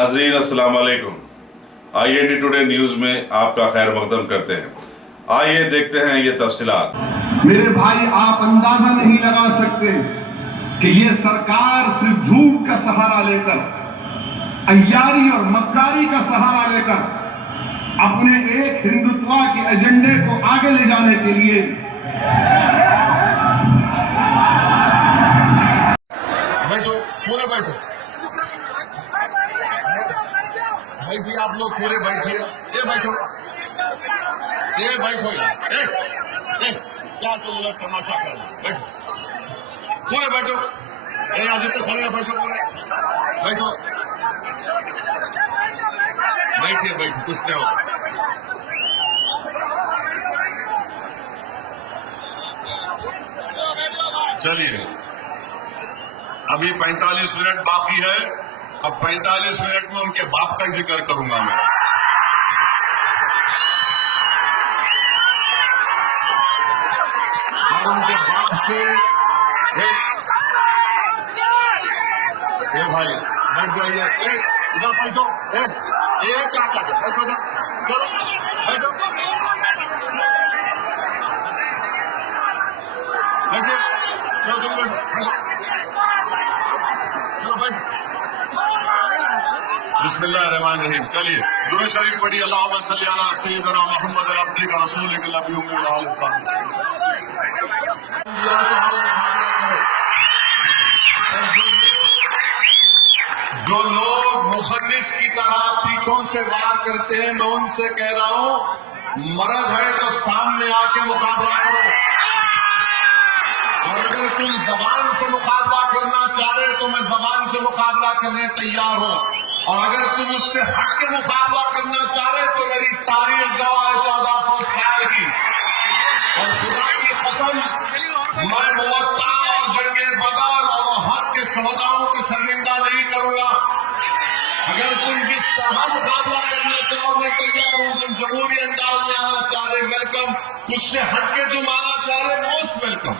नाजरीन अस्सलाम वालेकुम। IND टुडे न्यूज़ में आपका खैर मकदम करते हैं। आइए देखते हैं ये तफसीलात। मेरे भाई, आप अंदाजा नहीं लगा सकते कि ये सरकार सिर्फ झूठ का सहारा लेकर, अय्यारी और मक्कारी का सहारा लेकर अपने एक हिंदुत्व के एजेंडे को आगे ले जाने के लिए बैठो, पूरे बैठो बैठिए, आप लोग पूरे बैठिए। ये बैठो, ये बैठो यार। क्या तुम लोग तमाशा कर रहे हो? बैठो, पूरे बैठो। यहाँ जितने खड़े हैं बैठो, पूरे बैठो। बैठिए बैठिए, कुछ नहीं होगा। चलिए, अभी 45 मिनट बाकी है। अब 45 मिनट में उनके बाप का जिक्र करूंगा मैं। और उनके बाप से ए भाई बैठ जाइए, इधर बैठो। क्या कर बैठो, चलो बैठो, बैठो, बिस्मिल्लाहिर्रहमानिर्रहीम। चलिए दुरूद शरीफ पढ़िए। अल्लाहुम्मा सल्ली अला सय्यिदिना मुहम्मद अब्दिका रसूलिका नबी उम्मी व आलिहि वसहबिहि। जो लोग मुखन्निस की तरह पीछों से वार करते हैं, मैं उनसे कह रहा हूं, मर्द है तो सामने आके मुकाबला करो। और अगर तुम जबान से मुकाबला करना चाह रहे तो मैं जबान से मुकाबला करने तैयार हूं। और अगर तुम उससे हट के मुकाबला करना चाह रहे तो मेरी तारीख गवाह है 1400 साल की। और खुदा की कसम, मैं मुवत्ता और जंगे बदर और हक के शहदाओं को शर्मिंदा नहीं करूंगा। अगर तुम जिस तरह मुकाबला करना चाहो मैं तैयार हूं। तुम जमहूरी अंदाज में आना चाह रहे, वेलकम। उससे हट के तुम आना चाह रहे, मोस्ट वेलकम।